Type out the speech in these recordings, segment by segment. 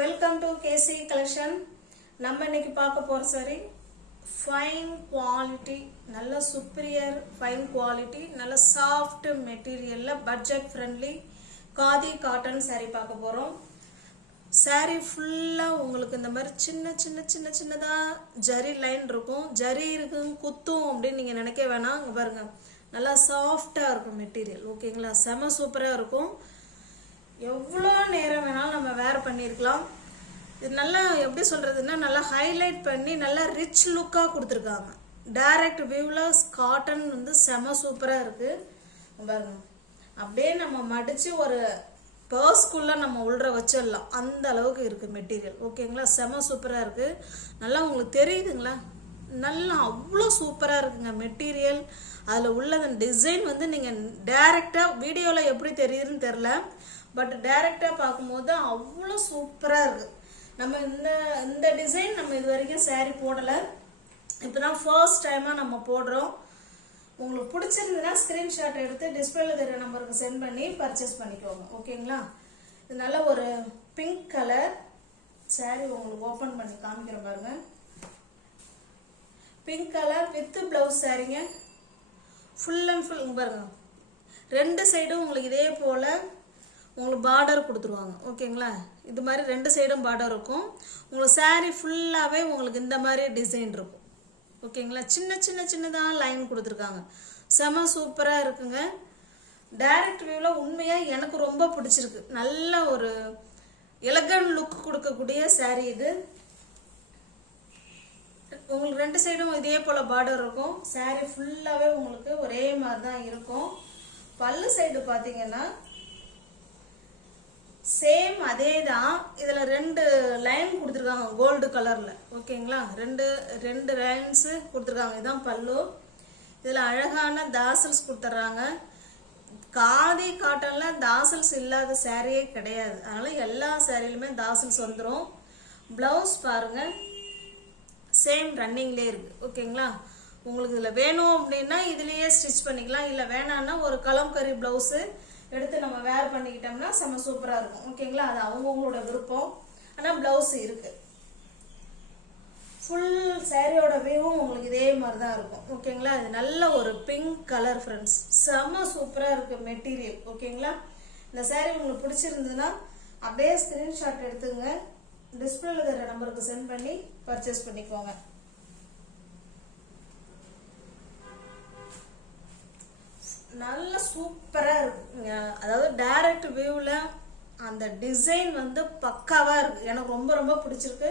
Welcome to KC collection. நம்ம இன்னைக்கு பார்க்க போற saree fine quality, நல்ல superior fine quality, நல்ல soft materialல budget friendly khadi cotton saree பார்க்க போறோம். saree ஃபுல்லா உங்களுக்கு இந்த மாதிரி சின்னதா ஜரி லைன் இருக்கும். ஜரி இருக்கும் குத்தும் அப்படி நீங்க நினைக்க வேணாம். இங்க பாருங்க. நல்லா சாஃப்ட்டா இருக்கும் மெட்டீரியல். ஓகேங்களா? செம சூப்பரா இருக்கும். எவ்வளோ நேரம் வேணாலும் நம்ம வேர் பண்ணியிருக்கலாம். இது நல்லா எப்படி சொல்கிறதுன்னா நல்லா ஹைலைட் பண்ணி நல்லா ரிச் லுக்காக கொடுத்துருக்காங்க. டைரக்ட் வியூவில் காட்டன் வந்து செம சூப்பராக இருக்குது. பாருங்க, அப்படியே நம்ம மடித்து ஒரு பர்ஸ்குள்ளே நம்ம உள்ள வச்சிடலாம், அந்த அளவுக்கு இருக்குது மெட்டீரியல். ஓகேங்களா? செம சூப்பராக இருக்குது. நல்லா உங்களுக்கு தெரியுதுங்களா? நல்லா அவ்வளோ சூப்பராக இருக்குங்க மெட்டீரியல். அதில் உள்ள அந்த டிசைன் வந்து நீங்கள் டைரெக்டாக வீடியோவில் எப்படி தெரியுதுன்னு தெரில, பட் டைரெக்டாக பார்க்கும்போது அவ்வளோ சூப்பராக இருக்குது. நம்ம இந்த டிசைன் நம்ம இது வரைக்கும் saree போடலை, இப்போ தான் ஃபர்ஸ்ட் டைமாக நம்ம போடுறோம். உங்களுக்கு பிடிச்சிருந்ததுன்னா ஸ்க்ரீன்ஷாட் எடுத்து டிஸ்பிளேல தெரிய நம்பருக்கு சென்ட் பண்ணி பர்ச்சேஸ் பண்ணிக்கோங்க. ஓகேங்களா? இது நல்ல ஒரு பிங்க் கலர் saree. உங்களுக்கு ஓப்பன் பண்ணி காமிக்கிற பாருங்க. பிங்க் கலர் வித் ப்ளவுஸ் சாரீங்க. ஃபுல் அண்ட் ஃபுல் பாருங்க, ரெண்டு சைடும் உங்களுக்கு இதே போல் உங்களுக்கு பார்டர் கொடுத்துருவாங்க. ஓகேங்களா? இது மாதிரி ரெண்டு சைடும் பார்டர் இருக்கும். உங்களுக்கு saree ஃபுல்லாகவே உங்களுக்கு இந்த மாதிரி டிசைன் இருக்கும். ஓகேங்களா? சின்னதாக லைன் கொடுத்துருக்காங்க. செம சூப்பராக இருக்குங்க. டைரக்ட் வியூவில் உண்மையாக எனக்கு ரொம்ப பிடிச்சிருக்கு. நல்ல ஒரு எலகன்ட் லுக் கொடுக்கக்கூடிய saree இது. உங்களுக்கு ரெண்டு சைடும் இதே போல் பார்டர் இருக்கும். saree ஃபுல்லாகவே உங்களுக்கு ஒரே மாதிரி தான் இருக்கும். பல்லு சைடு பார்த்தீங்கன்னா சேம் அதே தான். இதில் ரெண்டு லைன் கொடுத்துருக்காங்க கோல்டு கலரில். ஓகேங்களா? ரெண்டு லைன்ஸு கொடுத்துருக்காங்க. இதுதான் பல்லு. இதில் அழகான தாசல்ஸ் கொடுத்துட்றாங்க. காதி காட்டனில் தாசல்ஸ் இல்லாத சாரியே கிடையாது. அதனால் எல்லா சாரிலுமே தாசல்ஸ் வந்துடும். ப்ளவுஸ் பாருங்கள், சேம் ரன்னிங்லேயே இருக்குது. ஓகேங்களா? உங்களுக்கு இதில் வேணும் அப்படின்னா இதுலேயே ஸ்டிச் பண்ணிக்கலாம். இல்லை வேணான்னா ஒரு கலம்கரி ப்ளவுஸு எடுத்து நம்ம வேர் பண்ணிக்கிட்டோம்னா செம்ம சூப்பராக இருக்கும். ஓகேங்களா? அது அவங்கவுங்களோட விருப்பம். ஆனால் ப்ளவுஸ் இருக்குது. ஃபுல் சாரியோட வியூவும் உங்களுக்கு இதே மாதிரி தான் இருக்கும். ஓகேங்களா? இது நல்ல ஒரு பிங்க் கலர் ஃப்ரெண்ட்ஸ். செம்ம சூப்பராக இருக்குது மெட்டீரியல். ஓகேங்களா? இந்த சாரி உங்களுக்கு பிடிச்சிருந்ததுன்னா அப்படியே ஸ்க்ரீன்ஷாட் எடுத்துங்க, டிஸ்பிளேல தர நம்பருக்கு சென்ட் பண்ணி பர்ச்சேஸ் பண்ணிக்கோங்க. நல்ல சூப்பரா இருக்கு. அதாவது டைரக்ட் வியூவில் அந்த டிசைன் வந்து பக்காவா இருக்கு. எனக்கு ரொம்ப ரொம்ப பிடிச்சிருக்கு.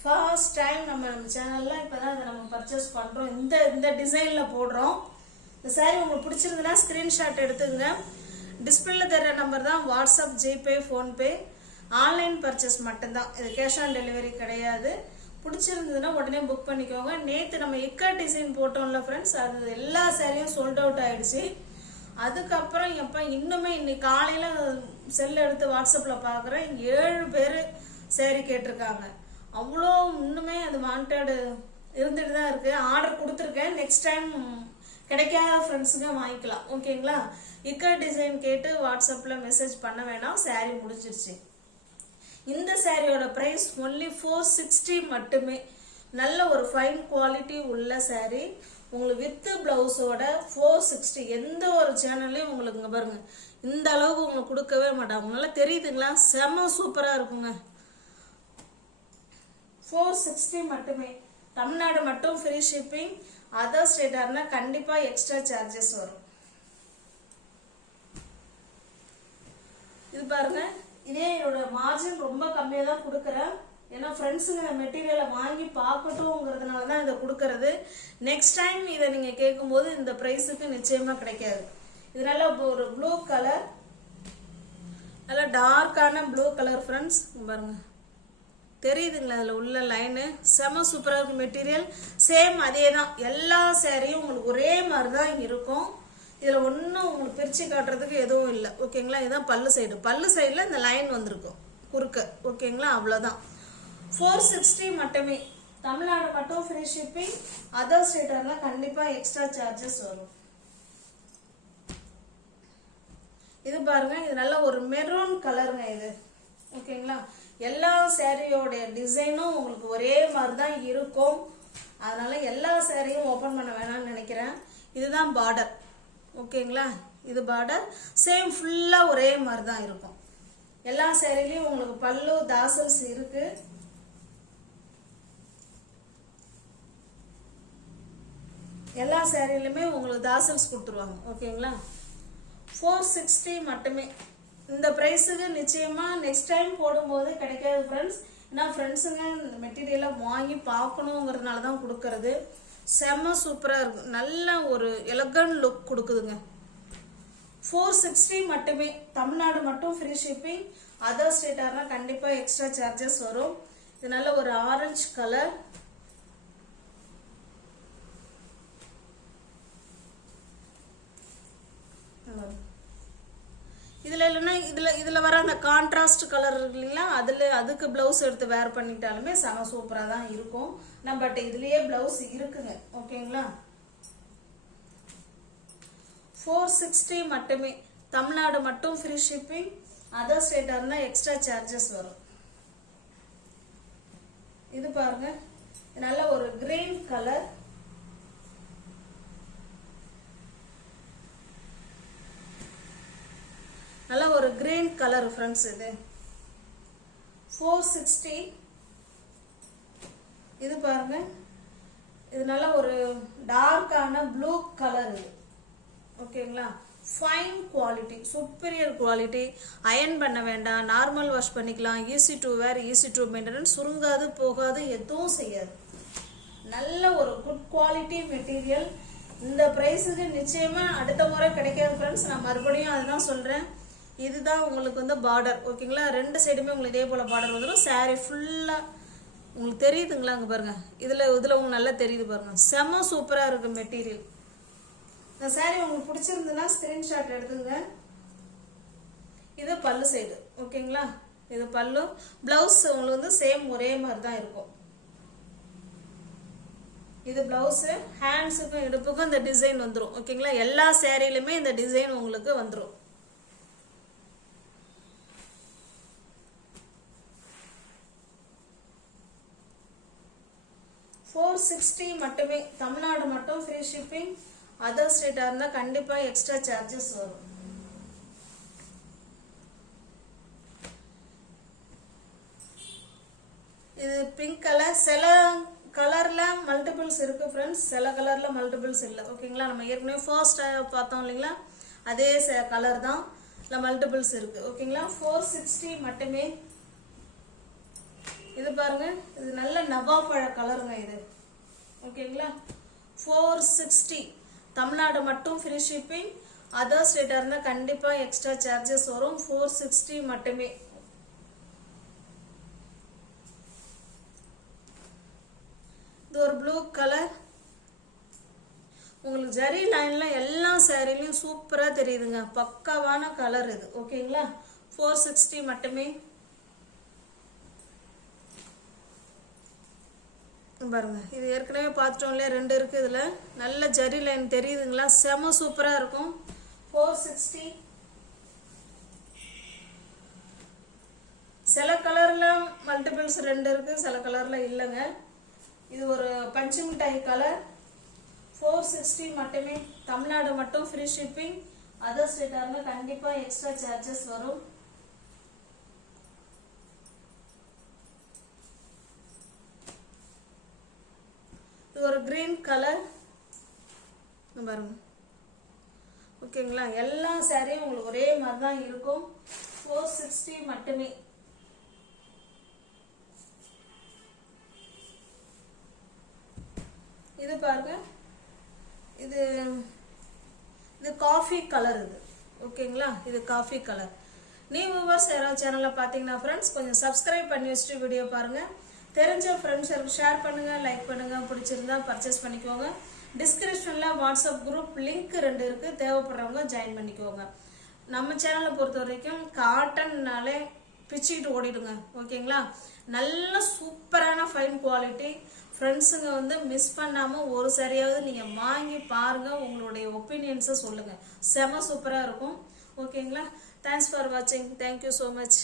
ஃபர்ஸ்ட் டைம் நம்ம சேனல்ல இப்பதான் இதை நம்ம பர்ச்சேஸ் பண்றோம். இந்த டிசைன்ல போடுறோம். இந்த சாரி உங்களுக்கு பிடிச்சிருந்ததுன்னா ஸ்கிரீன்ஷாட் எடுத்துங்க. டிஸ்பிளேல தர நம்பர் தான் WhatsApp, GPay, PhonePe. Online purchase மட்டும்தான். இது கேஷ் ஆன் டெலிவரி கிடையாது. பிடிச்சிருந்ததுன்னா உடனே புக் பண்ணிக்கோங்க. நேற்று நம்ம இக்கா டிசைன் போட்டோம்ல ஃப்ரெண்ட்ஸ், அது எல்லா சாரியும் சோல்ட் அவுட் ஆயிடுச்சு. அதுக்கப்புறம் எப்போ இன்னுமே இன்னைக்கு காலையில் செல் எடுத்து வாட்ஸ்அப்பில் பார்க்குறேன், 7 பேர் சேரீ கேட்டிருக்காங்க. அவ்வளோ இன்னுமே அது வாண்டடு இருந்துட்டு தான் இருக்குது. ஆர்டர் கொடுத்துருக்கேன். நெக்ஸ்ட் டைம் கிடைக்காத ஃப்ரெண்ட்ஸுங்க வாங்கிக்கலாம். ஓகேங்களா? இக்கா டிசைன் கேட்டு வாட்ஸ்அப்பில் மெசேஜ் பண்ண வேணாம், சாரீ முடிஞ்சிருச்சு. இந்த சாரியோட ப்ரைஸ் ஒன்லி 460 மட்டுமே. நல்ல ஒரு ஃபைன் குவாலிட்டி உள்ள சாரீ உங்களுக்கு வித் பிளவுஸோட 460. எந்த ஒரு சேனல்லையும் உங்களுக்கு இங்கே பாருங்க இந்த அளவுக்கு உங்களுக்கு கொடுக்கவே மாட்டாங்க. நல்லா தெரியுதுங்களா? செம சூப்பராக இருக்குங்க. 460 மட்டுமே. தமிழ்நாடு மட்டும் ஃப்ரீ ஷிப்பிங். அதர் ஸ்டேட்டாக இருந்தால் கண்டிப்பாக எக்ஸ்ட்ரா சார்ஜஸ் வரும். இது பாருங்க, இதே என்னோட மார்ஜின் ரொம்ப கம்மியாக தான் கொடுக்குறேன். ஏன்னா ஃப்ரெண்ட்ஸுங்க மெட்டீரியலை வாங்கி பார்க்கட்டும்ங்கிறதுனால தான் இதை கொடுக்கறது. நெக்ஸ்ட் டைம் இதை நீங்கள் கேட்கும்போது இந்த ப்ரைஸுக்கு நிச்சயமாக கிடைக்காது. இது நல்ல ஒரு ப்ளூ கலர், நல்ல டார்க்கான ப்ளூ கலர் ஃப்ரெண்ட்ஸ். பாருங்க, தெரியுதுங்களா? அதில் உள்ள லைனு செம சூப்பராக இருக்கும். மெட்டீரியல் சேம் அதே தான். எல்லா சாரியும் உங்களுக்கு ஒரே மாதிரி தான் இருக்கும். இதில் ஒன்றும் உங்களுக்கு பிரித்து காட்டுறதுக்கு எதுவும் இல்லை. ஓகேங்களா? இதுதான் பல்லு சைடு. பல்லு சைடில் இந்த லைன் வந்திருக்கும் குறுக்க. ஓகேங்களா? அவ்வளோதான். 460 மட்டுமே. தமிழ்நாடு மட்டும் ஃப்ரீ ஷிப்பிங். அதர் ஸ்டேட்டாக கண்டிப்பாக எக்ஸ்ட்ரா சார்ஜஸ் வரும். இது பாருங்க, இது நல்ல ஒரு மெரூன் கலருங்க. இது ஓகேங்களா. எல்லா சாரியோட டிசைனும் உங்களுக்கு ஒரே மாதிரி தான் இருக்கும். அதனால எல்லா சாரியும் ஓப்பன் பண்ண வேணாம்னு நினைக்கிறேன். இதுதான் பார்டர். ஓகேங்களா. இது பார்டர் சேம் ஃபுல்லாக ஒரே மாதிரி தான் இருக்கும். எல்லா சாரிலையும் உங்களுக்கு பல்லு தாசல்ஸ் இருக்கு. எல்லா சாரிலுமே உங்களுக்கு தாசல்ஸ் கொடுத்துருவாங்க. ஓகேங்களா. 460 மட்டுமே. இந்த ப்ரைஸுக்கு நிச்சயமா நெக்ஸ்ட் டைம் போடும்போது கிடைக்காது ஃப்ரெண்ட்ஸ். ஏன்னா ஃப்ரெண்ட்ஸுங்க இந்த மெட்டீரியலை வாங்கி பார்க்கணுங்கிறதுனால தான் கொடுக்கறது. செம்ம சூப்பராக இருக்கும். நல்ல ஒரு எலகண்ட் லுக் கொடுக்குதுங்க. 460 மட்டுமே. தமிழ்நாடு மட்டும் ஃப்ரீ ஷிப்பிங். அதர் ஸ்டேட்டாக கண்டிப்பாக எக்ஸ்ட்ரா சார்ஜஸ் வரும். இது நல்ல ஒரு ஆரஞ்சு கலர். இதில் இல்லைன்னா இதில் வர அந்த கான்ட்ராஸ்ட் கலர் இருக்கு இல்லைங்களா, அதுக்கு ப்ளவுஸ் எடுத்து வேர் பண்ணிட்டாலுமே செம சூப்பராக தான் இருக்கும். நம்ம பட் இதுலேயே ப்ளவுஸ் இருக்குங்க. ஓகேங்களா. 460 மட்டுமே. தமிழ்நாடு மட்டும் ஃப்ரீ ஷிப்பிங். அதர் ஸ்டேட்டாக இருந்தால் எக்ஸ்ட்ரா சார்ஜஸ் வரும். இது பாருங்க, நல்ல ஒரு கிரீன் கலர். நல்ல ஒரு கிரீன் கலர் ஃப்ரெண்ட்ஸ். இது 460. இது பாருங்க, இது நல்ல ஒரு டார்க்கான ப்ளூ கலர். இது ஓகேங்களா. Fine quality, superior quality. Iron பண்ண வேண்டாம், நார்மல் வாஷ் பண்ணிக்கலாம். Easy to wear, easy to maintenance. சுருங்காது போகாது, எதுவும் செய்யாது. நல்ல ஒரு குட் குவாலிட்டி மெட்டீரியல். இந்த ப்ரைஸுக்கு நிச்சயமா அடுத்த முறை கிடைக்காது ஃப்ரெண்ட்ஸ். நான் மறுபடியும் அதுதான் சொல்றேன். இதுதான் உங்களுக்கு வந்து பார்டர். ஓகேங்களா. ரெண்டு சைடுமே உங்களுக்கு இதே போல பார்டர் வந்துடும். சாரி ஃபுல்லா உங்களுக்கு தெரியுதுங்களா, அங்கே பாருங்க. இதில் உங்களுக்கு நல்லா தெரியுது பாருங்க. செம்ம சூப்பராக இருக்கு மெட்டீரியல். இந்த சாரி உங்களுக்கு பிடிச்சிருந்துன்னா ஸ்கிரீன்ஷாட் எடுத்துங்க. இது பல்லு சைடு. ஓகேங்களா. இது பல்லு. பிளவுஸ் உங்களுக்கு வந்து சேம் ஒரே மாதிரி தான் இருக்கும். இது பிளவுஸ். ஹேண்ட்ஸுக்கும் இடுப்புக்கும் இந்த டிசைன் வந்துடும். ஓகேங்களா. எல்லா சாரிலுமே இந்த டிசைன் உங்களுக்கு வந்துடும். $460 மட்டுமே. தமிழ்நாடு மட்டும் ஃப்ரீ ஷிப்பிங். அதர் ஸ்டேட்டாக இருந்தால் கண்டிப்பாக எக்ஸ்ட்ரா சார்ஜஸ் வரும். இது பிங்க் கலர். சில கலர்ல மல்டிபிள்ஸ் இருக்கு ஃப்ரெண்ட்ஸ், சில கலர்ல மல்டிபிள்ஸ் இல்லை. ஓகேங்களா. நம்ம ஏற்கனவே ஃபர்ஸ்ட் பார்த்தோம் இல்லைங்களா, அதே கலர் தான், இல்லை மல்டிபிள்ஸ் இருக்கு. ஓகேங்களா. 460 மட்டுமே. இது பாருங்க, இது நல்ல நவாப்பழ கலருங்க இது. ஓகேங்களா. 460. தமிழ்நாடு மட்டும் ஃப்ரீ ஷிப்பிங். அதர் ஸ்டேட்டாக இருந்தால் கண்டிப்பாக எக்ஸ்ட்ரா சார்ஜஸ் வரும். 460 மட்டுமே. இது ஒரு ப்ளூ கலர். உங்களுக்கு ஜரி லைன்ல எல்லா சாரிலையும் சூப்பரா தெரியுதுங்க. பக்காவான கலர் இது. ஓகேங்களா. 460 மட்டுமே. பாருங்க, இது ஏற்கனவே பார்த்துட்டோம் இல்லையா, ரெண்டு இருக்கு. இதுல நல்ல ஜரி லைன் தெரியுதுங்களா, செம சூப்பரா இருக்கும். 460. சில கலர்ல மல்டிபிள்ஸ் ரெண்டு இருக்கு, சில கலர்ல இல்லைங்க. இது ஒரு பஞ்சு மிட்டாய் கலர். 460 மட்டுமே. தமிழ்நாடு மட்டும் ஃப்ரீ ஷிப்பிங். அதர் ஸ்டேட்டா இருந்தா கண்டிப்பா எக்ஸ்ட்ரா சார்ஜஸ் வரும். இது ஒரு கிரீன் கலர் பாருங்க. ஓகேங்களா. எல்லா சாரியும் உங்களுக்கு ஒரே மாதிரி தான் இருக்கும். 460 மட்டுமே. இது பாருங்க, இது காஃபி கலர். இது ஓகேங்களா. இது காஃபி கலர். நியூ வியூவர்ஸ் யாராவது சேனலை பார்த்தீங்கன்னா ஃப்ரெண்ட்ஸ் கொஞ்சம் சப்ஸ்கிரைப் பண்ணி வச்சுட்டு வீடியோ பாருங்க. தெரிஞ்ச ஃப்ரெண்ட்ஸுக்கு ஷேர் பண்ணுங்க, லைக் பண்ணுங்க. பிடிச்சிருந்தா பர்ச்சேஸ் பண்ணிக்கோங்க. டிஸ்கிரிப்ஷன்ல வாட்ஸ்அப் குரூப் லிங்க் 2 இருக்கு, தேவைப்படுறவங்க ஜாயின் பண்ணிக்கோங்க. நம்ம சேனலை பொறுத்த வரைக்கும் காட்டன்னாலே பிச்சுக்கிட்டு ஓடிடுங்க. ஓகேங்களா. நல்ல சூப்பரான ஃபைன் குவாலிட்டி. ஃப்ரெண்ட்ஸுங்க வந்து மிஸ் பண்ணாமல் ஒரு சரியாவது நீங்கள் வாங்கி பாருங்கள். உங்களுடைய ஒப்பீனியன்ஸை சொல்லுங்கள். செம சூப்பராக இருக்கும். ஓகேங்களா. தேங்க்ஸ் ஃபார் வாட்சிங். Thank you so much.